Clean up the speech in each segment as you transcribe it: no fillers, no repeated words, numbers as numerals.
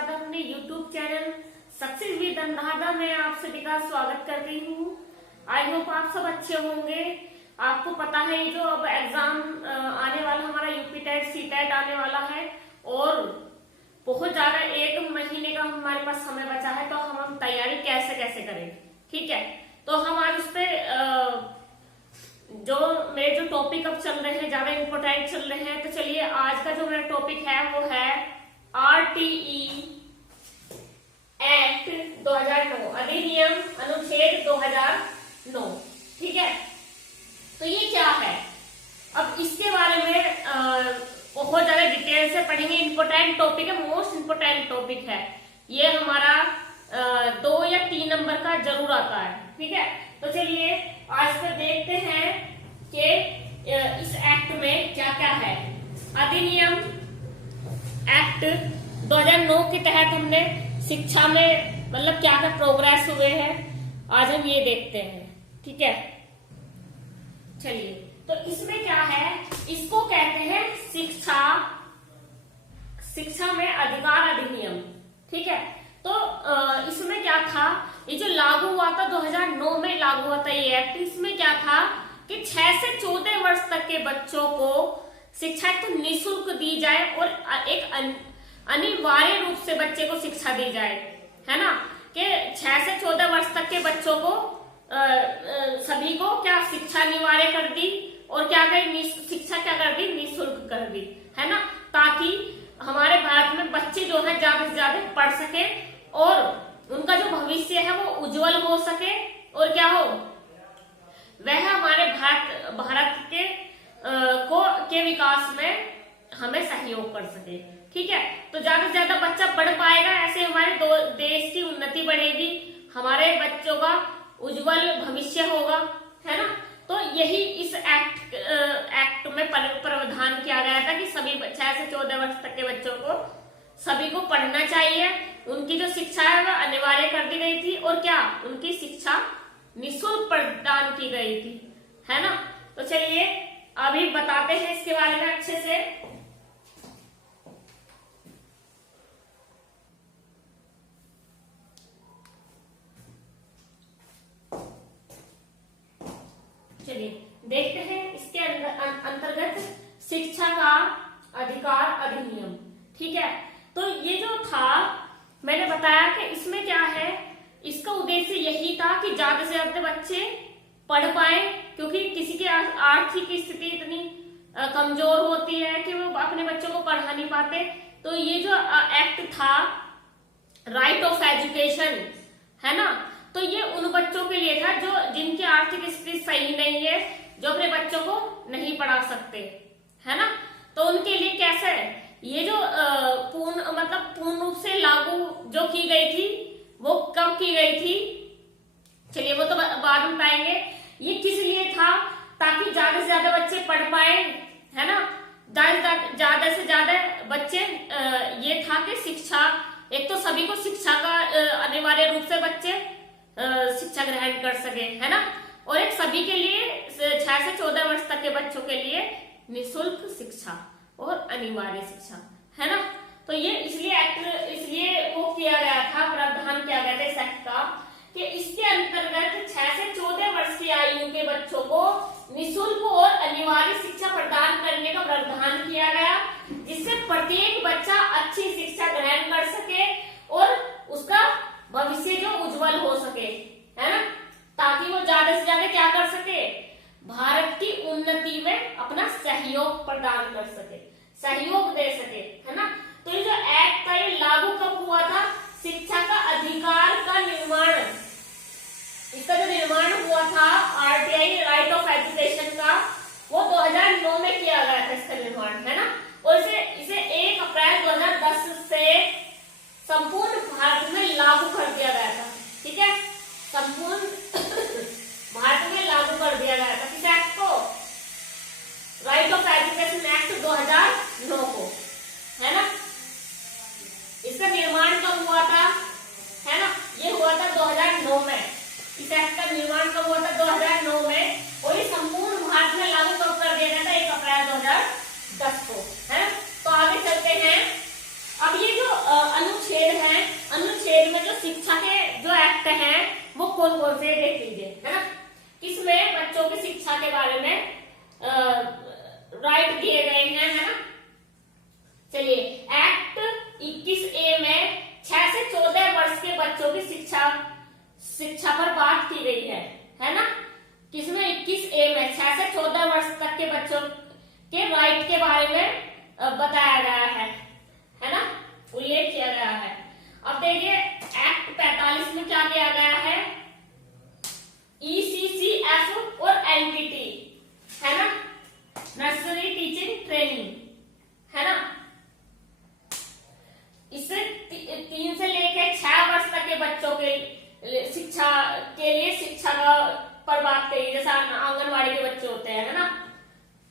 अनुराधा अपने YouTube channel success with Anuradha में आप सभी का स्वागत करती हूँ। आई होप आप सब अच्छे होंगे। आपको पता है जो अब एग्जाम आने वाला हमारा यूपी टेट सी टेट आने वाला है और बहुत ज्यादा 1 महीने का हमारे पास समय बचा है, तो हम तैयारी कैसे कैसे करें। ठीक है, तो हम आज उस पे जो मेरे जो टॉपिक अब चल रहे हैं ज्यादा इम्पोर्टेंट चल रहे हैं, तो चलिए आज का जो मेरा टॉपिक है वो है RTE एक्ट 2009, अधिनियम अनुच्छेद 2009। ठीक है, तो ये क्या है, अब इसके बारे में बहुत ज्यादा डिटेल से पढ़ेंगे। इम्पोर्टेंट टॉपिक है, मोस्ट इम्पोर्टेंट टॉपिक है ये, हमारा 2 या 3 नंबर का जरूर आता है। ठीक है, तो चलिए आज पर देखते हैं कि इस एक्ट में क्या क्या है। अधिनियम एक्ट 2009 के तहत हमने शिक्षा में मतलब क्या क्या प्रोग्रेस हुए हैं, आज हम ये देखते हैं। ठीक है, चलिए, तो इसमें क्या है, इसको कहते हैं शिक्षा में अधिकार अधिनियम। ठीक है, तो इसमें क्या था, ये जो लागू हुआ था 2009 में लागू हुआ था ये एक्ट। इसमें क्या था कि 6 से 14 वर्ष तक के बच्चों को शिक्षा तो निःशुल्क दी जाए और एक अनिवार्य रूप से बच्चे को शिक्षा दी जाए, है ना, कि 6 से 14 वर्ष तक के बच्चों को सभी को क्या शिक्षा अनिवार्य कर दी और क्या कर शिक्षा क्या कर दी, निःशुल्क कर दी, है ना, ताकि हमारे भारत में बच्चे जो है ज्यादा से ज्यादा पढ़ सके और उनका जो भविष्य है वो उज्जवल हो सके और क्या हो, वह हमारे भारत के विकास में हमें सहयोग कर सके। ठीक है, तो ज्यादा से ज्यादा बच्चा पढ़ पाएगा, ऐसे हमारे देश की उन्नति बढ़ेगी, हमारे बच्चों का उज्जवल भविष्य होगा, है ना। तो यही इस एक्ट में प्रावधान किया गया था कि सभी 6 से 14 वर्ष तक के बच्चों को सभी को पढ़ना चाहिए, उनकी जो शिक्षा है वह अनिवार्य कर दी गई थी और क्या उनकी शिक्षा निःशुल्क प्रदान की गई थी, है ना। तो चलिए अभी बताते हैं इसके बारे में अच्छे से। चलिए देखते हैं इसके अंतर्गत शिक्षा का अधिकार अधिनियम। ठीक है, तो ये जो था मैंने बताया कि इसमें क्या है, इसका उद्देश्य यही था कि ज्यादा से ज्यादा बच्चे पढ़ पाए, क्योंकि किसी की आर्थिक स्थिति इतनी कमजोर होती है कि वो अपने बच्चों को पढ़ा नहीं पाते। तो ये जो एक्ट था राइट ऑफ एजुकेशन, है ना, तो ये उन बच्चों के लिए था जो जिनकी आर्थिक स्थिति सही नहीं है, जो अपने बच्चों को नहीं पढ़ा सकते, है ना। तो उनके लिए कैसे ये जो पूर्ण रूप से लागू जो की गई थी वो कब की गई थी, चलिए वो तो बाद में पाएंगे। ये किस लिए था, ताकि ज्यादा से ज्यादा बच्चे पढ़ पाए, है ना, ज्यादा से ज्यादा बच्चे ये था कि शिक्षा, एक तो सभी को शिक्षा का अनिवार्य रूप से बच्चे शिक्षा ग्रहण कर सके, है ना, और एक सभी के लिए 6 से 14 वर्ष तक के बच्चों के लिए निःशुल्क शिक्षा और अनिवार्य शिक्षा, है ना। तो ये इसलिए वो किया गया था, प्रावधान किया गया था इस एक्ट का कि इसके अंतर्गत 6 से 14 वर्ष की आयु के बच्चों को निःशुल्क और अनिवार्य शिक्षा प्रदान करने का प्रावधान किया गया, जिससे प्रत्येक बच्चा अच्छी शिक्षा ग्रहण कर सके और उसका भविष्य जो उज्जवल हो सके, है ना, ताकि वो ज्यादा से ज्यादा क्या कर सके, भारत की उन्नति में अपना सहयोग प्रदान कर सके, सहयोग दे सके, है ना। तो ये जो एक्ट था ये लागू कब हुआ था, शिक्षा का अधिकार का निर्माण, इसका जो निर्माण हुआ था RTI राइट ऑफ एजुकेशन का, वो 2009 में किया गया था इसका निर्माण, है ना, और इसे 1 अप्रैल 2010 से संपूर्ण भारत में लागू कर दिया गया था। ठीक है, संपूर्ण भारत में लागू कर दिया गया था किस एक्ट को, राइट ऑफ एजुकेशन एक्ट 2009 को, है ना। इसका निर्माण कब हुआ था, है ना, ये हुआ था 2009 में। इस एक्ट का निर्माण कब हुआ था, 2009 में, और ये संपूर्ण भारत में लागू कब कर दिया गया था, 1 अप्रैल 2010 को, है ना। तो आगे चलते हैं अब ये जो अनुच्छेद है, अनुच्छेद में जो शिक्षा के जो एक्ट हैं वो कौन कौन से देख लीजिए, है ना। इसमें बच्चों की शिक्षा के बारे में राइट दिए गए हैं, है ना। चलिए, एक्ट 21A में 6 से 14 वर्ष के बच्चों की शिक्षा पर बात की गई है ना। किसमें? 21A में 6 से 14 वर्ष तक के बच्चों के राइट के बारे में बताया गया है ना, उल्लेख किया गया है। अब देखिए एक्ट 45 में क्या किया गया है, ECCF और NTT, है ना, नर्सरी टीचिंग ट्रेनिंग, है ना। इससे 3 से लेकर 6 वर्ष तक के बच्चों के शिक्षा के लिए शिक्षा का पर बात करी, जैसे आंगनवाड़ी के बच्चे होते हैं, है ना।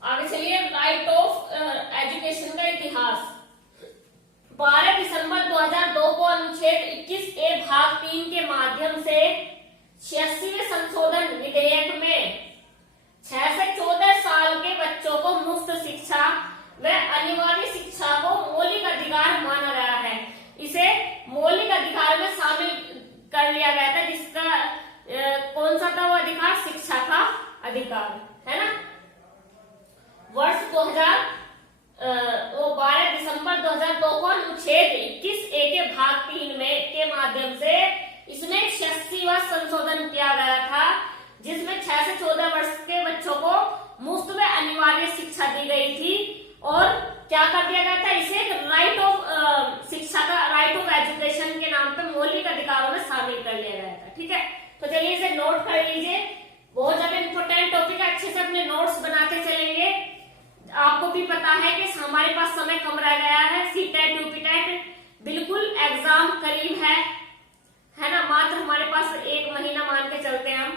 आगे चलिए, राइट ऑफ एजुकेशन का इतिहास। 12 दिसंबर 2002 को अनुच्छेद 21A भाग 3 के माध्यम से 86वें संशोधन विधेयक में 6 से 14 साल के बच्चों को मुफ्त शिक्षा व अनिवार्य शिक्षा को मौलिक अधिकार माना गया है। इसे मौलिक अधिकार में शामिल कर लिया गया था, जिसका कौन सा था वो अधिकार? शिक्षा का अधिकार, है ना। वर्ष 12 दिसंबर 2002 को अनुच्छेद 21A के भाग 3 में के माध्यम से इसमें 86वां संशोधन किया गया था, जिसमें 6 से 14 वर्ष के बच्चों को मुफ्त में अनिवार्य शिक्षा दी गई थी। और क्या कर दिया गया था? इसे राइट ऑफ शिक्षा का, राइट ऑफ एजुकेशन के नाम पे मौलिक अधिकारों में शामिल कर लिया गया था। ठीक है, तो चलिए इसे नोट कर लीजिए, बहुत ज्यादा इंपॉर्टेंट टॉपिक है, अच्छे से अपने नोट्स बनाते चलेंगे। आपको भी पता है कि हमारे पास समय कम रह गया है, सीटेट यूपीटेट बिल्कुल एग्जाम करीब है ना, मात्र हमारे पास 1 महीना मान के चलते हैं हम,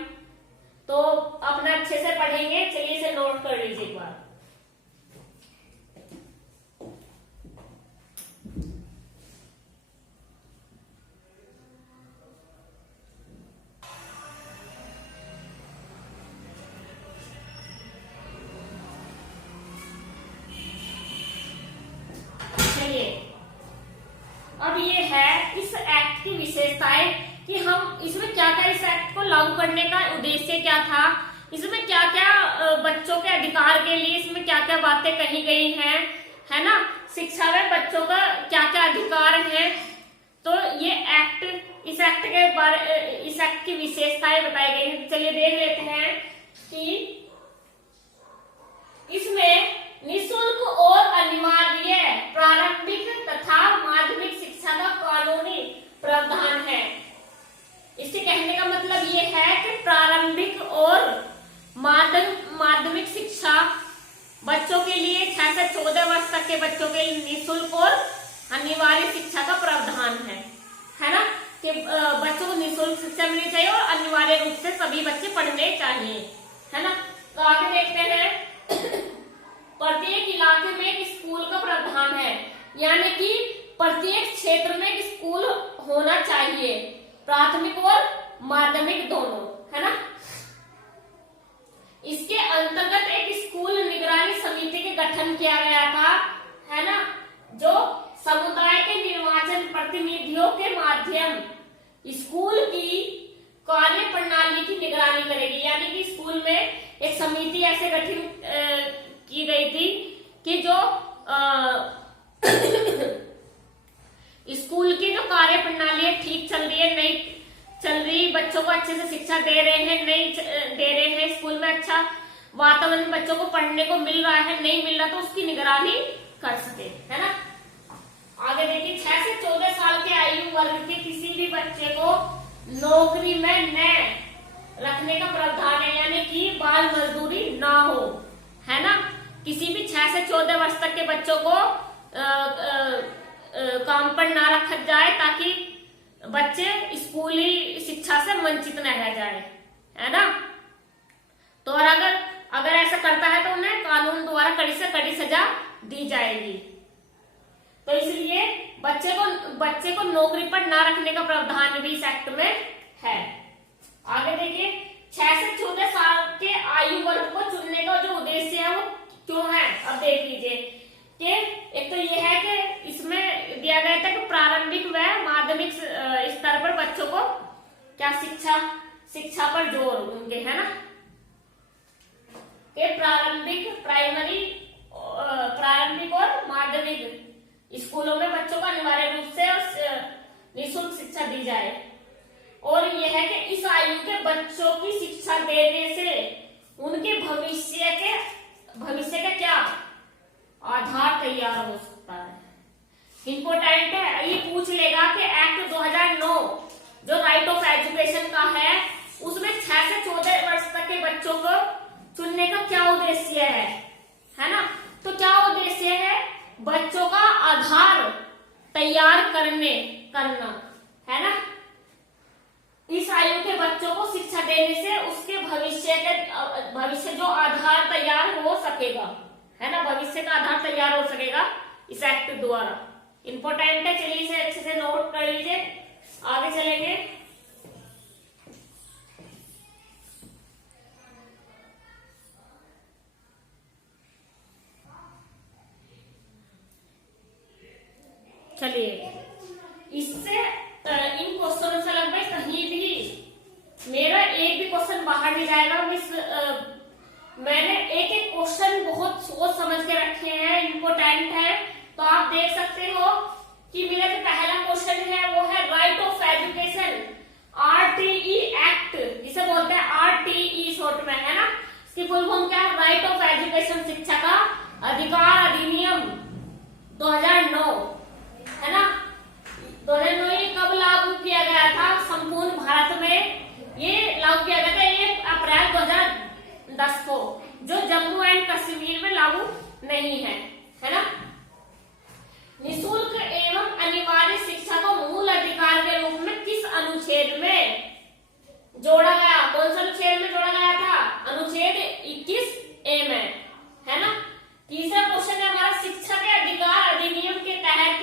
तो अपना अच्छे से पढ़ेंगे। चलिए इसे नोट कर लीजिए एक बार। अब ये है इस एक्ट की विशेषताएं कि हम इसमें क्या क्या, इस एक्ट को लागू करने का उद्देश्य क्या था, इसमें क्या क्या बच्चों के अधिकार के लिए इसमें क्या क्या बातें कही गई हैं, है ना। शिक्षा में बच्चों का क्या क्या अधिकार है, तो ये एक्ट, इस एक्ट के बारे, इस एक्ट की विशेषताएं बताई गई हैं। चलिए देख लेते हैं कि इसमें निःशुल्क और अनिवार्य प्रारंभिक तथा माध्यमिक शिक्षा का कानूनी प्रावधान है। इसके कहने का मतलब ये है कि प्रारंभिक और माध्यमिक शिक्षा बच्चों के लिए 6 से 14 वर्ष तक के बच्चों के लिए निःशुल्क और अनिवार्य शिक्षा का प्रावधान है ना, कि बच्चों को निःशुल्क शिक्षा मिलनी चाहिए और अनिवार्य रूप से सभी बच्चे पढ़ने चाहिए, है ना। तो आगे देखते हैं, प्रत्येक इलाके में एक स्कूल का प्रावधान है, यानी कि प्रत्येक क्षेत्र में एक स्कूल होना चाहिए, प्राथमिक और माध्यमिक दोनों, है ना। इसके अंतर्गत एक स्कूल निगरानी समिति के गठन किया गया था, है ना, जो समुदाय के निर्वाचन प्रतिनिधियों के माध्यम स्कूल की कार्य प्रणाली की निगरानी करेगी। यानी कि स्कूल में एक समिति ऐसे गठन की गई थी कि जो स्कूल की जो कार्य प्रणाली है ठीक चल रही है, नहीं चल रही, बच्चों को अच्छे से शिक्षा दे रहे हैं, नहीं दे रहे हैं, स्कूल में अच्छा वातावरण बच्चों को पढ़ने को मिल रहा है, नहीं मिल रहा, तो उसकी निगरानी कर सके, है ना। आगे देखिए, 6 से 14 साल के आयु वर्ग के किसी भी बच्चे को नौकरी में न रखने का प्रावधान है, यानी कि बाल मजदूरी ना हो, है ना। किसी भी 6 से 14 वर्ष तक के बच्चों को काम पर ना रखा जाए, ताकि बच्चे स्कूली शिक्षा से वंचित न रह जाए, है ना। तो और अगर ऐसा करता है तो उन्हें कानून द्वारा कड़ी से कड़ी सजा दी जाएगी। तो इसलिए बच्चे को नौकरी पर ना रखने का प्रावधान भी इस एक्ट में है। आगे देखिए, 6 से 14 साल के आयु वर्ग को चुनने का जो उद्देश्य है वो क्यों है, अब देख लीजिए कि एक तो ये है कि इसमें दिया गया क्या शिक्षा, शिक्षा पर जोर उनके, है ना, के प्रारंभिक और माध्यमिक स्कूलों में बच्चों को अनिवार्य रूप से निःशुल्क शिक्षा दी जाए। और यह है कि इस आयु के बच्चों की शिक्षा देने से उनके भविष्य का क्या आधार तैयार हो सकता है। इंपॉर्टेंट है, ये पूछ लेगा कि एक्ट 2009 जो राइट ऑफ एजुकेशन का है उसमें 6 से 14 वर्ष तक के बच्चों को चुनने का क्या उद्देश्य है ना। तो क्या उद्देश्य है, बच्चों का आधार तैयार करना, है ना। इस आयु के बच्चों को शिक्षा देने से उसके भविष्य जो आधार तैयार हो सकेगा, है ना, भविष्य का आधार तैयार हो सकेगा इस एक्ट द्वारा। इंपॉर्टेंट है, चलिए इसे अच्छे से नोट कर लीजिए, आगे चलेंगे। चलिए इससे इन क्वेश्चनों से लगभग कहीं भी मेरा एक भी क्वेश्चन बाहर नहीं जाएगा। मैंने एक एक क्वेश्चन बहुत सोच समझ के रखे हैं, इम्पोर्टेंट है। तो आप देख सकते हो कि मेरा जो पहला क्वेश्चन है वो है right of education, RTE act, जिसे बोलते हैं RTE शॉर्ट में, है ना। इसकी फुल फॉर्म क्या है, राइट ऑफ एजुकेशन, शिक्षा का अधिकार अधिनियम 2009, है ना। 2009 ये कब लागू किया गया था संपूर्ण भारत में, ये लागू किया गया था 1 अप्रैल 2010 को, जो जम्मू एंड कश्मीर में लागू नहीं है ना। निःशुल्क एवं अनिवार्य शिक्षा को मूल अधिकार के रूप में किस अनुच्छेद में जोड़ा गया, कौन सा अनुच्छेद में जोड़ा गया था, अनुच्छेद 21A में, है ना। तीसरा क्वेश्चन है हमारा, शिक्षा के अधिकार अधिनियम के तहत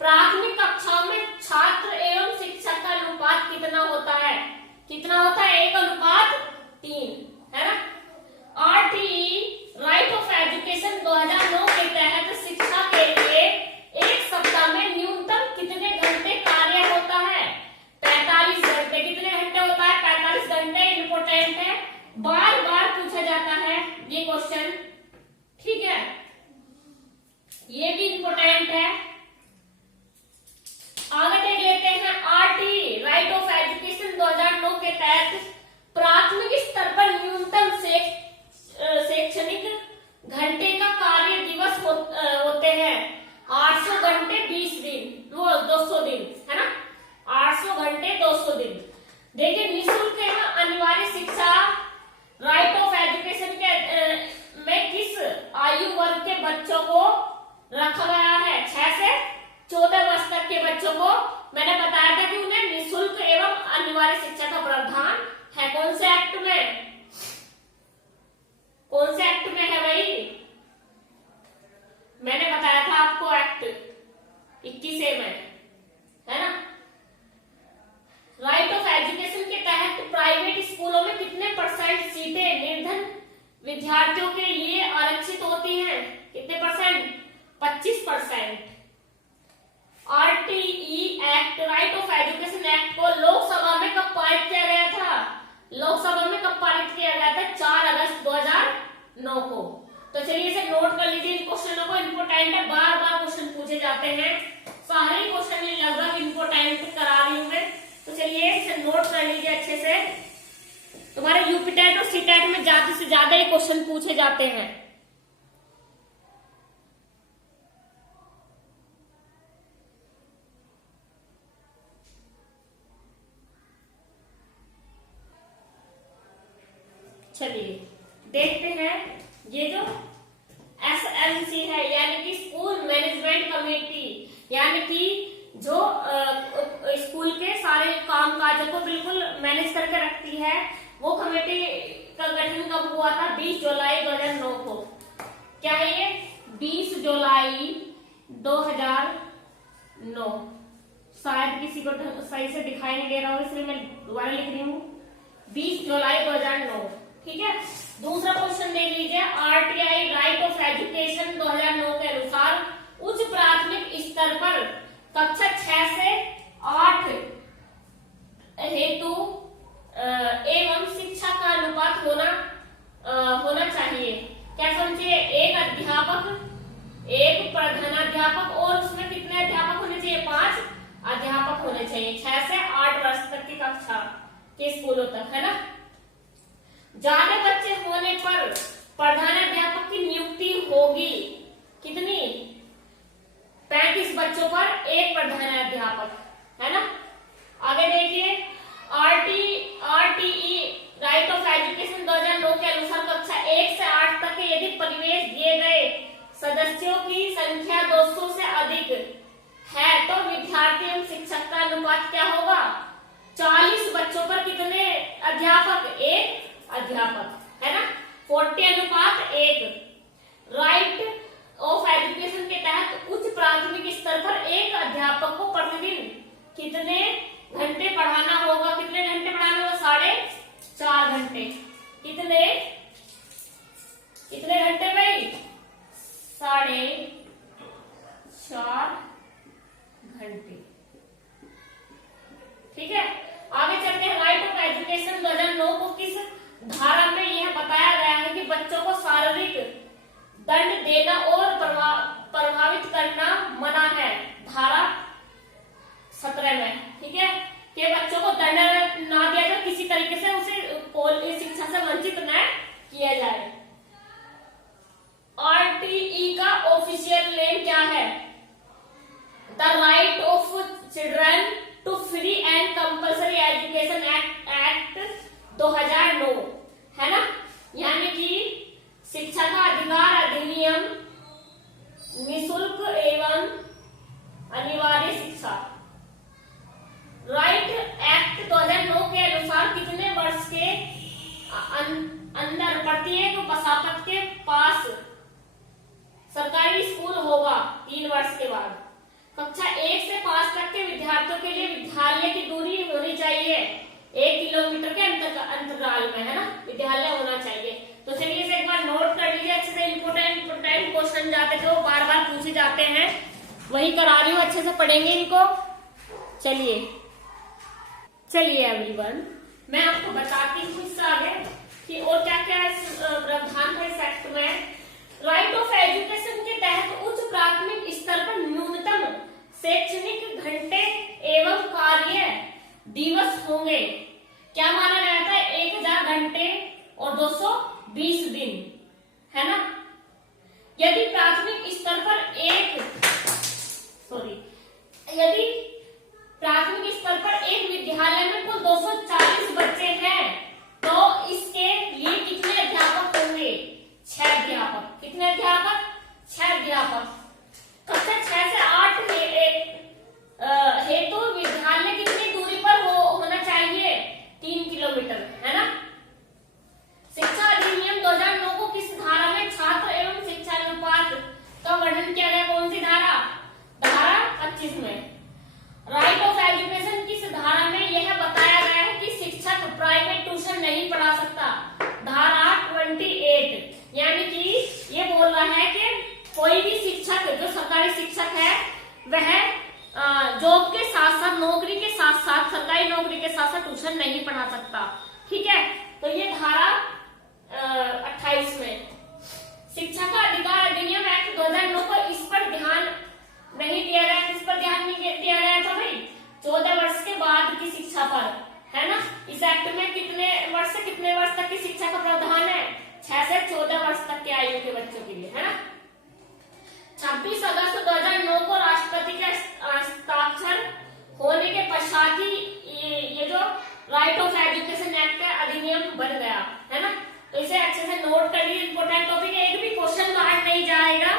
प्राथमिक कक्षाओं में छात्र एवं शिक्षक का अनुपात कितना होता है, 1:3, है ना। RTE राइट ऑफ एजुकेशन 2009 के तहत शिक्षा के लिए एक सप्ताह में न्यूनतम कितने घंटे कार्य होता है, 45 घंटे। कितने घंटे होता है, 45 घंटे। इंपोर्टेंट है, बार बार पूछा जाता है ये क्वेश्चन, ठीक है, ये भी इंपोर्टेंट है। आगे देख लेते हैं, RTE राइट ऑफ एजुकेशन 2009 के तहत प्राथमिक स्तर पर न्यूनतम शैक्षणिक घंटे का कार्य दिवस होते हैं 800 घंटे 20 दिन, 200 दिन, है ना, 800 घंटे 200 दिन। देखिए निःशुल्क एवं अनिवार्य शिक्षा राइट ऑफ एजुकेशन के में किस आयु वर्ग के बच्चों को रखा गया है, 6 से 14 वर्ष तक के बच्चों को। मैंने बताया था कि उन्हें निःशुल्क एवं अनिवार्य शिक्षा का प्रावधान है, कौन से एक्ट में, कौन से एक्ट में है भाई, मैंने बताया था आपको एक्ट 21A में, है ना। राइट ऑफ एजुकेशन के तहत प्राइवेट स्कूलों में कितने % सीटें निर्धन विद्यार्थियों के लिए आरक्षित होती हैं, कितने %, 25%। RTE act right of education act को लोकसभा में कब पारित किया गया था, लोकसभा में कब पारित किया गया था, 4 अगस्त 2009 को। तो चलिए इसे नोट कर लीजिए, इन क्वेश्चनों को, इंपोर्टेंट है, बार बार क्वेश्चन पूछे जाते हैं, सारे क्वेश्चन में लगभग इंपोर्टेंट करा रही हूं मैं। तो चलिए इसे नोट कर लीजिए अच्छे से, तुम्हारे यूपीटेट और सीटेट में ज्यादा से ज्यादा ही क्वेश्चन पूछे जाते हैं। चलिए देखते हैं, ये जो SMC है यानी कि स्कूल मैनेजमेंट कमेटी, यानी कि जो स्कूल के सारे कामकाजों को बिल्कुल मैनेज करके रखती है, वो कमेटी का गठन कब हुआ था, 20 जुलाई 2009 को। क्या है ये, 20 जुलाई 2009। शायद किसी को सही से दिखाई नहीं दे रहा हो इसलिए मैं दोबारा लिख रही हूँ, 20 जुलाई 2009, ठीक है। दूसरा क्वेश्चन देख लीजिए, RTI राइट ऑफ एजुकेशन 2009 के अनुसार उच्च प्राथमिक स्तर पर कक्षा 6 से 8 हेतु एवं शिक्षा का अनुपात होना चाहिए। क्या समझिए, एक अध्यापक, एक प्रधानाध्यापक और उसमें कितने अध्यापक होने चाहिए, 5 अध्यापक होने चाहिए 6 से 8 वर्ष तक की कक्षा के स्कूलों तक, है ना। ज्यादा बच्चे होने पर प्रधानाध्यापक की नियुक्ति होगी, कितनी, 35 बच्चों पर एक प्रधानाध्यापक, है ना। आगे देखिए, आरटीई राइट ऑफ एजुकेशन 2009 के अनुसार कक्षा 1 से 8 तक के यदि परिवेश दिए गए सदस्यों की संख्या 200 से अधिक है तो विद्यार्थी एवं शिक्षक का अनुपात क्या होगा, 40 बच्चों पर कितने अध्यापक, एक अध्यापक, है ना, 40:1। राइट ऑफ एजुकेशन के तहत उच्च प्राथमिक स्तर पर एक अध्यापक को प्रतिदिन कितने घंटे पढ़ाना होगा, कितने घंटे पढ़ाना होगा, 4.5 घंटे। कितने घंटे भाई, 4.5 घंटे। ठीक है, आगे चलते हैं। राइट ऑफ एजुकेशन 2009 को किस धारा में यह बताया गया है कि बच्चों को शारीरिक दंड देना और प्रभावित करना मना है, धारा 17 में। ठीक है, कि बच्चों को दंड ना दिया जाए, किसी तरीके से उसे शिक्षा से वंचित न किया जाए। आरटीई का ऑफिशियल नेम क्या है, the right of children to free and compulsory education act 2009, है ना, यानी कि शिक्षा का अधिकार अधिनियम, निःशुल्क एवं अनिवार्य शिक्षा। राइट एक्ट 2009 के अनुसार कितने वर्ष के अंदर प्रत्येक बसापत के पास सरकारी स्कूल होगा, 3 वर्ष के बाद। कक्षा 1 से 5 तक के विद्यार्थियों के लिए विद्यालय की दूरी होनी चाहिए 1 किलोमीटर के अंतराल में, है ना, विद्यालय होना चाहिए। तो चलिए इसे एक बार नोट कर लीजिए अच्छे से। इंपोर्टेंट क्वेश्चन जाते थे, वो बार बार पूछे जाते हैं, वही करा रही हूँ, अच्छे से पढ़ेंगे इनको। चलिए एवरीवन, मैं आपको बताती हूँ इससे आगे कि और क्या क्या प्रावधान है इस एक्ट में। राइट ऑफ एजुकेशन के तहत उच्च प्राथमिक स्तर पर न्यूनतम शैक्षणिक घंटे एवं कार्य दिवस होंगे। क्या माना गया था, 1000 घंटे और 220 दिन, है ना। यदि प्राथमिक स्तर पर एक विद्यालय में कुल 240 बच्चे हैं तो इसके लिए कितने अध्यापक होंगे, 6 अध्यापक। कितने अध्यापक, 6 अध्यापक। कक्षा 6 से 8 हेतु विद्यालय कितनी दूरी पर होना चाहिए, 3 किलोमीटर, है ना। शिक्षा अधिनियम 2009 को किस धारा में छात्र एवं शिक्षा अनुपात का वर्णन किया गया, कौन सी धारा, धारा 25 में। राइट ऑफ एजुकेशन किस धारा में यह बताया गया है कि शिक्षक प्राइवेट ट्यूशन नहीं पढ़ा सकता, धारा 28। यानी कि ये बोल रहा है कि कोई भी शिक्षक, जो सरकारी शिक्षक है, वह जॉब के साथ साथ, नौकरी के साथ साथ, सरकारी नौकरी के साथ साथ ट्यूशन नहीं पढ़ा सकता। ठीक है, तो ये धारा 28 में। शिक्षा का अधिकार अधिनियम एक्ट 2009 को इस पर ध्यान नहीं दिया गया। किस पर ध्यान नहीं दिया गया था भाई, 14 वर्ष के बाद की शिक्षा पर, है ना। इस एक्ट में कितने वर्ष से कितने वर्ष तक की शिक्षा का प्रावधान है, 6 से 14 वर्ष तक के आयु के बच्चों के लिए, है ना। 26 अगस्त 2009 को राष्ट्रपति के हस्ताक्षर होने के पश्चात ही ये जो राइट ऑफ एजुकेशन एक्ट का अधिनियम बन गया, है ना। तो इसे अच्छे से नोट कर लीजिए, इंपोर्टेंट टॉपिक है, एक भी क्वेश्चन बाहर नहीं जाएगा,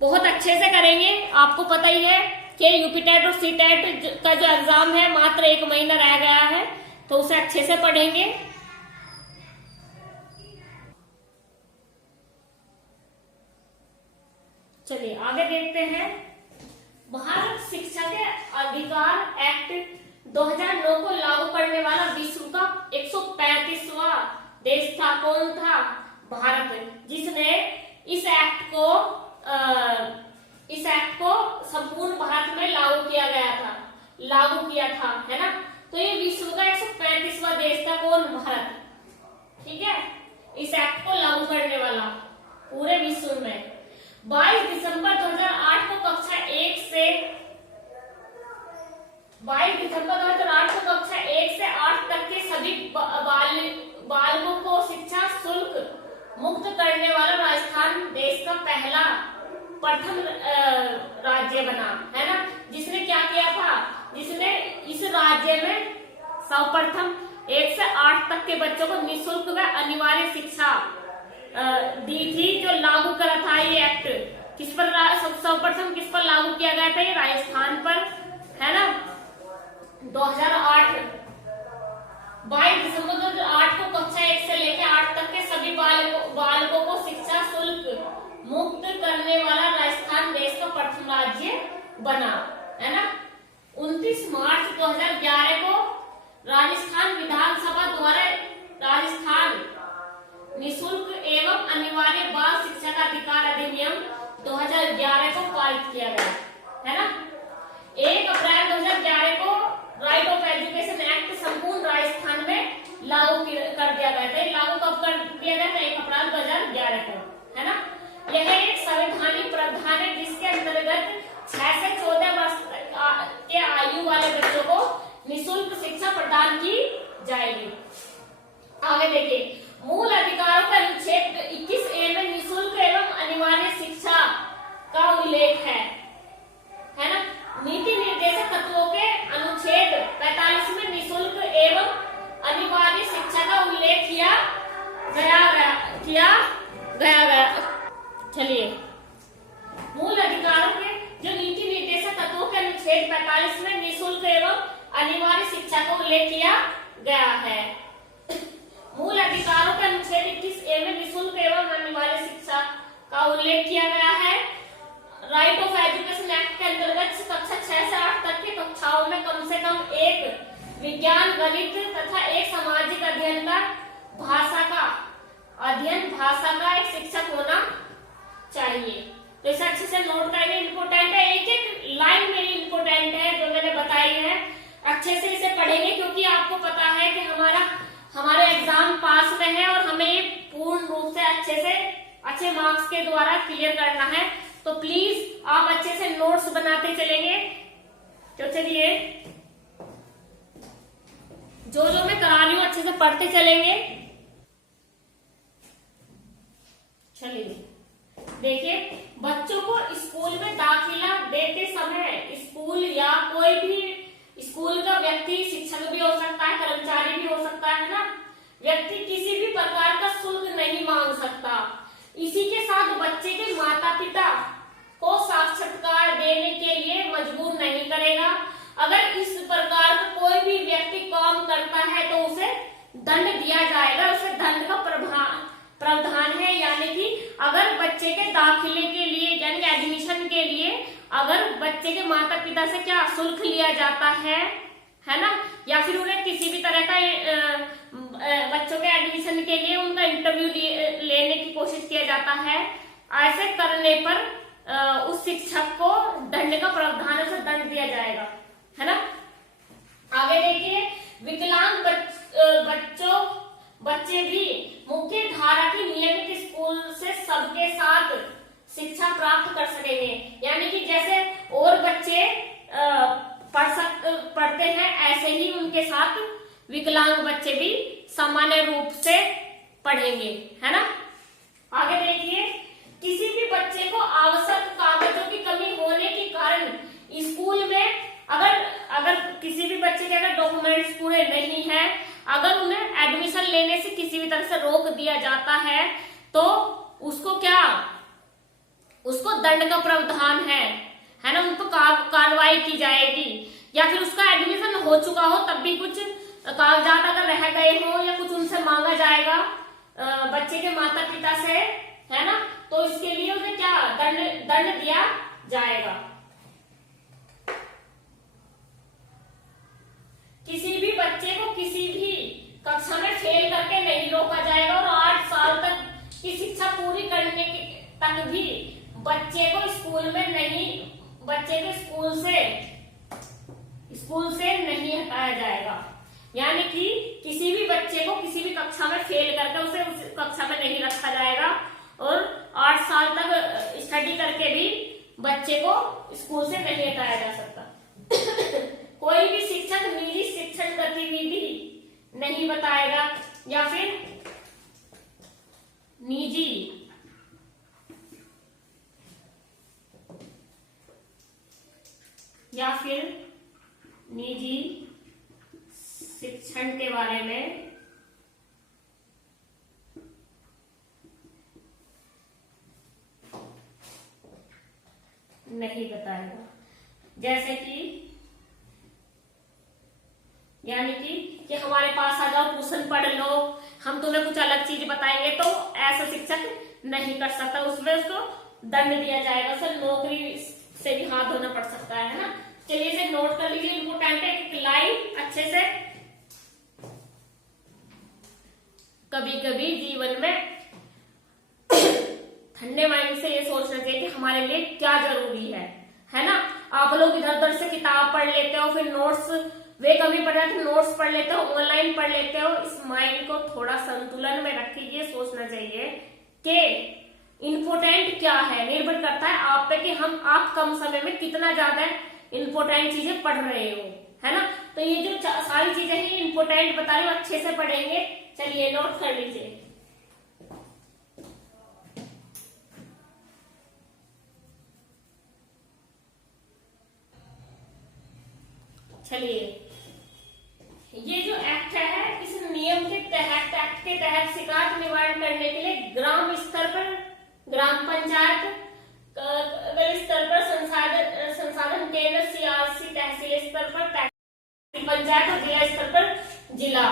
बहुत अच्छे से करेंगे। आपको पता ही है कि यूपीटेट और सीटेट का जो एग्जाम है मात्र 1 महीना रह गया है, तो उसे अच्छे से पढ़ेंगे। चलिए आगे देखते हैं। भारत शिक्षा के अधिकार एक्ट 2009 को लागू करने वाला विश्व का 135वां देश था, कौन था, भारत, जिसने इस एक्ट को संपूर्ण भारत में लागू किया था, है ना। तो ये विश्व का 135वां देश था, कौन? भारत। ठीक है, इस एक्ट को लागू करने वाला पूरे विश्व में। 22 दिसंबर 2008 को कक्षा 1 से 8 तक के सभी बालकों को शिक्षा शुल्क मुक्त करने वाला राजस्थान देश का प्रथम राज्य बना, है ना। जिसने क्या किया था, जिसने इस राज्य में सर्वप्रथम 1 से 8 तक के बच्चों को निःशुल्क व अनिवार्य शिक्षा दी थी, जो लागू करा था ये एक्ट। किस पर सर्वप्रथम किस पर लागू किया गया था? ये राजस्थान पर, है ना। 2008 22 दिसंबर 2008 को कक्षा 1 से लेकर 8 तक के सभी बालकों को शिक्षा शुल्क मुक्त करने वाला राजस्थान देश का प्रथम राज्य बना, है ना। 29 मार्च 2011 को राजस्थान विधानसभा द्वारा राजस्थान निःशुल्क एवं अनिवार्य बाल शिक्षा का अधिकार अधिनियम 2011 को पारित किया गया, है ना। 1 अप्रैल 2011 को राइट ऑफ एजुकेशन एक्ट संपूर्ण राजस्थान में लागू कर दिया गया था। लागू कब कर दिया गया था? 1 अप्रैल 2011 को, है ना। यह एक संवैधानिक प्रावधान है जिसके अंतर्गत 6 से 14 वर्ष के आयु वाले बच्चों को निःशुल्क शिक्षा प्रदान की जाएगी। आगे देखिए, मूल अधिकारों का अनुच्छेद 21A में निःशुल्क एवं अनिवार्य शिक्षा का उल्लेख है ना। नीति निर्देशक तत्वों के अनुच्छेद 45 में निःशुल्क एवं अनिवार्य शिक्षा का उल्लेख किया गया। चलिए, मूल अधिकारों के जो नीति निर्देशक तत्वों के अनुच्छेद 45 में निःशुल्क एवं अनिवार्य शिक्षा का उल्लेख किया गया है। मूल अधिकारों के अनुच्छेद 21A में निःशुल्क एवं अनिवार्य शिक्षा का उल्लेख किया गया है। राइट ऑफ एजुकेशन एक्ट के अंतर्गत कक्षा 6 से 8 तक की कक्षाओं में कम से कम एक विज्ञान, गणित तथा एक सामाजिक अध्ययन भाषा का एक शिक्षक होना चाहिए। तो इसे अच्छे से नोट करके इम्पोर्टेंट है, एक एक लाइन मेरी इम्पोर्टेंट है जो मैंने बताई है। अच्छे से इसे पढ़ेंगे क्योंकि आपको पता है कि हमारे एग्जाम पास में है और हमें ये पूर्ण रूप से अच्छे मार्क्स के द्वारा क्लियर करना है। तो प्लीज आप अच्छे से नोट्स बनाते चलेंगे। तो चलिए, जो मैं करा रही हूँ अच्छे से पढ़ते चलेंगे। चलिए देखिए, बच्चों को स्कूल में दाखिला देते समय स्कूल या कोई भी स्कूल का व्यक्ति, शिक्षक भी हो सकता है, कर्मचारी भी हो सकता है ना, व्यक्ति किसी भी प्रकार का शुल्क नहीं मांग सकता। इसी के साथ बच्चे के माता पिता को साक्षात्कार देने के लिए मजबूर नहीं करेगा। अगर इस प्रकार का कोई भी व्यक्ति काम करता है तो उसे दंड दिया जाएगा। उसे दंड का प्रावधान है, यानी कि अगर बच्चे के दाखिले के लिए यानी कि एडमिशन के लिए अगर बच्चे के माता पिता से क्या शुल्क लिया जाता है ना, या फिर उन्हें किसी भी तरह का बच्चों के एडमिशन के लिए उनका इंटरव्यू लेने की कोशिश किया जाता है, ऐसे करने पर उस शिक्षक को दंड का प्रावधान से दंड दिया जाएगा, है ना। आगे देखिए, विकलांग बच्चे भी मुख्य धारा की नियमित स्कूल से सबके साथ शिक्षा प्राप्त कर सकेंगे। यानी कि जैसे और बच्चे पढ़ते हैं, ऐसे ही उनके साथ विकलांग बच्चे भी सामान्य रूप से पढ़ेंगे, है ना। आगे देखिए, किसी भी बच्चे को आवश्यक कागजों की कमी होने के कारण स्कूल में अगर किसी भी बच्चे के अगर डॉक्यूमेंट्स पूरे नहीं है, अगर उन्हें एडमिशन लेने से किसी भी तरह से रोक दिया जाता है तो उसको दंड का प्रावधान है ना, उन पर कार्रवाई की जाएगी। या फिर उसका एडमिशन हो चुका हो तब भी कुछ कागजात अगर रह गए हो या कुछ उनसे मांगा जाएगा बच्चे के माता पिता से, है ना, तो इसके लिए उन्हें क्या दंड दिया जाएगा। किसी भी बच्चे को किसी भी कक्षा में फेल करके नहीं रोका जाएगा और 8 साल तक की शिक्षा पूरी करने तक भी बच्चे को स्कूल स्कूल से नहीं हटाया जाएगा। यानी कि किसी भी बच्चे को किसी भी कक्षा में फेल करके उसे उस कक्षा में नहीं रखा जाएगा और 8 साल तक स्टडी करके भी बच्चे को स्कूल से नहीं हटाया जा सकता। कोई भी शिक्षक निजी शिक्षण गतिविधि नहीं बताएगा या फिर निजी शिक्षण के बारे में नहीं बताएगा। जैसे कि यानी कि हमारे पास आ जाओ, ट्यूशन पढ़ लो, हम तुम्हें कुछ अलग चीज बताएंगे, तो ऐसा शिक्षक नहीं कर सकता। उसमें उसको दंड दिया जाएगा, उसे नौकरी से भी हाथ धोना पड़ सकता है ना। चलिए इसे नोट कर लीजिए, इंपोर्टेंट है। एक लाइन अच्छे से, कभी कभी जीवन में ठंडे माइंड से ये सोचना चाहिए कि हमारे लिए क्या जरूरी है ना। आप लोग इधर उधर से किताब पढ़ लेते हो, फिर नोट्स वे कभी पढ़ रहे थे, नोट्स पढ़ लेते हो, ऑनलाइन पढ़ लेते हो। इस माइंड को थोड़ा संतुलन में रख के ये सोचना चाहिए कि इम्पोर्टेंट क्या है। निर्भर करता है आप पे कि आप कम समय में कितना ज्यादा इम्पोर्टेंट चीजें पढ़ रहे हो, है ना। तो ये जो सारी चीजें हैं इम्पोर्टेंट बता रही हूँ, अच्छे से पढ़ेंगे। चलिए नोट कर लीजिए। चलिए ये जो एक्ट है, इस नियम के तहत, एक्ट के तहत शिकायत निवारण करने के लिए ग्राम स्तर पर, ग्राम पंचायत स्तर पर संसाधन केंद्र, सीआरसी तहसील स्तर पर पंचायत और जिला स्तर पर जिला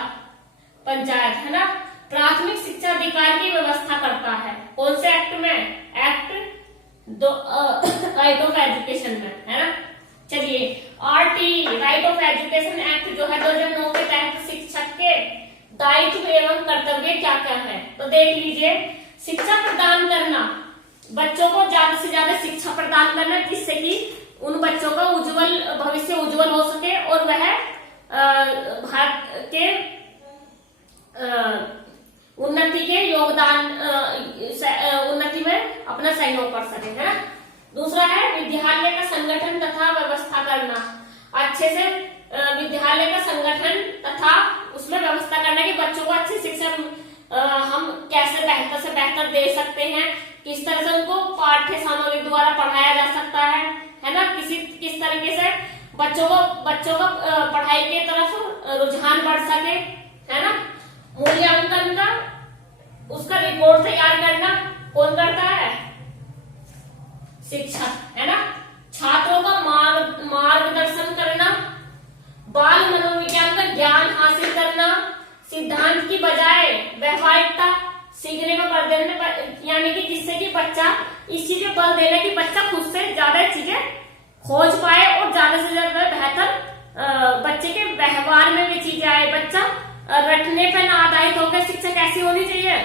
पंचायत, है ना, प्राथमिक शिक्षा अधिकार की व्यवस्था करता है। कौन से एक्ट में? एक्ट राइट ऑफ एजुकेशन में, है ना। चलिए RT right of education act जो है 2009 के तहत शिक्षक के दायित्व एवं कर्तव्य क्या क्या है, तो देख लीजिए। शिक्षा प्रदान करना, बच्चों को ज्यादा से ज्यादा शिक्षा प्रदान करना, जिससे कि उन बच्चों का उज्जवल भविष्य उज्जवल हो सके और वह भारत के उन्नति के योगदान, उन्नति में अपना सहयोग कर सके, है ना। दूसरा है विद्यालय का संगठन तथा व्यवस्था करना, अच्छे से विद्यालय का संगठन तथा उसमें व्यवस्था करना कि बच्चों को अच्छी शिक्षा हम कैसे बेहतर से बेहतर दे सकते हैं, किस तरह से उनको पाठ्य सामग्री द्वारा पढ़ाया जा सकता है ना। किस तरीके से बच्चों का पढ़ाई की तरफ रुझान बढ़ सके, है ना। मूल्यांकन का उसका रिपोर्ट तैयार करना कौन करता है? शिक्षक, है ना। छात्रों का मार्गदर्शन करना, बाल मनोविज्ञान का ज्ञान हासिल करना, सिद्धांत की बजाय व्यवहारिकता सीखने में बल देने, यानी कि जिससे कि बच्चा इस चीज में बल देना कि बच्चा खुद से ज्यादा चीजें खोज पाए और ज्यादा से ज्यादा बेहतर बच्चे के व्यवहार में भी चीजें आए। बच्चा रटने पर ना आधारित होकर शिक्षा कैसी होनी चाहिए?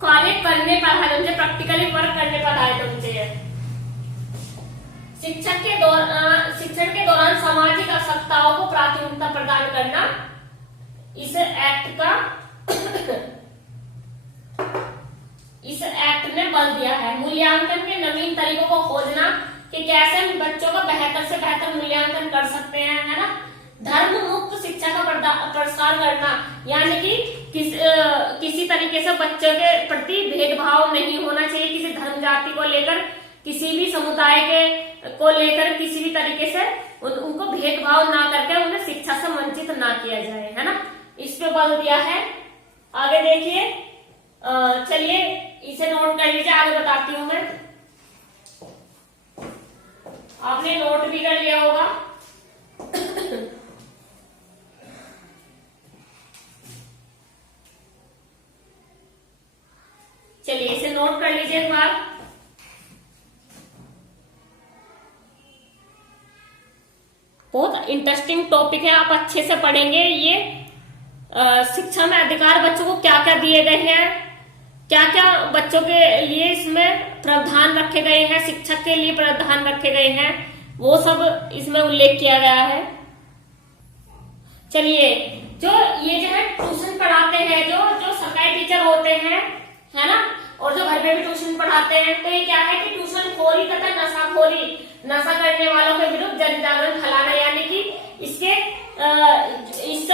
कार्य करने पर आधारित होनी चाहिए, प्रैक्टिकली वर्क करने पर आधारित होनी चाहिए। शिक्षण के दौरान सामाजिक आवश्यकताओं को प्राथमिकता प्रदान करना, इस एक्ट ने बल दिया है। मूल्यांकन के नवीन तरीकों को खोजना कि कैसे हम बच्चों का बेहतर से बेहतर मूल्यांकन कर सकते हैं, है ना। धर्म मुक्त शिक्षा का प्रसार करना, यानी कि किसी तरीके से बच्चों के प्रति भेदभाव नहीं होना चाहिए, किसी धर्म जाति को लेकर, किसी भी समुदाय को लेकर किसी भी तरीके से उनको भेदभाव ना करके उन्हें शिक्षा से वंचित ना किया जाए, है ना। इस पे बल दिया है। आगे देखिए, चलिए इसे नोट कर लीजिए, आगे बताती हूं मैं। आपने नोट भी कर लिया होगा। चलिए इसे नोट कर लीजिए एक बार। बहुत इंटरेस्टिंग टॉपिक है, आप अच्छे से पढ़ेंगे। ये शिक्षा में अधिकार बच्चों को क्या क्या दिए गए हैं, क्या क्या बच्चों के लिए इसमें प्रावधान रखे गए हैं, शिक्षक के लिए प्रावधान रखे गए हैं, वो सब इसमें उल्लेख किया गया है। चलिए, जो ये जो है ट्यूशन पढ़ाते हैं, जो सरकारी टीचर होते हैं, है ना, और जो घर पे भी ट्यूशन पढ़ाते हैं, तो ये क्या है कि ट्यूशन खोरी तथा नशाखोरी, नशा करने वालों के विरुद्ध जन जागरण फैलाना, यानी कि इससे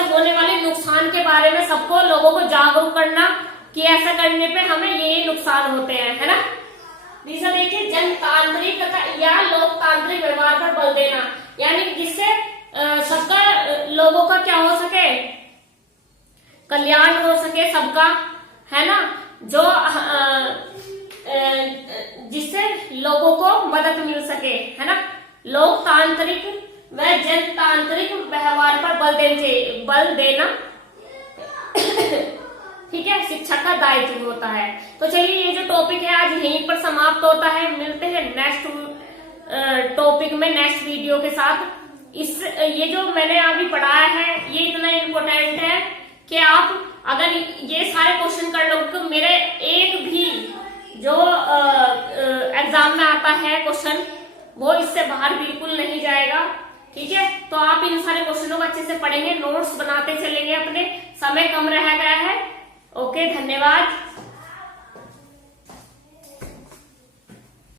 होने वाले नुकसान के बारे में सबको, लोगों को जागरूक करना कि ऐसा करने पे हमें ये नुकसान होते हैं, है ना। तीसरा देखिए, जनतांत्रिक तथा या लोकतांत्रिक व्यवहार पर बल देना, यानी जिससे सबका, लोगों का क्या हो सके, कल्याण हो सके सबका, है ना, जो जिससे लोगों को मदद मिल सके, है ना। लोकतांत्रिक व जनतांत्रिक व्यवहार पर बल देना ठीक है, शिक्षा का दायित्व होता है। तो चलिए, ये जो टॉपिक है आज यहीं पर समाप्त होता है। मिलते हैं नेक्स्ट टॉपिक में, नेक्स्ट वीडियो के साथ। ये जो मैंने अभी पढ़ाया है ये इतना इम्पोर्टेंट है कि आप अगर ये सारे क्वेश्चन कर लोगे तो मेरे एक भी जो एग्जाम में आता है क्वेश्चन, वो इससे बाहर बिल्कुल नहीं जाएगा। ठीक है, तो आप इन सारे क्वेश्चनों को अच्छे से पढ़ेंगे, नोट्स बनाते चलेंगे अपने, समय कम रह गया है। ओके, धन्यवाद।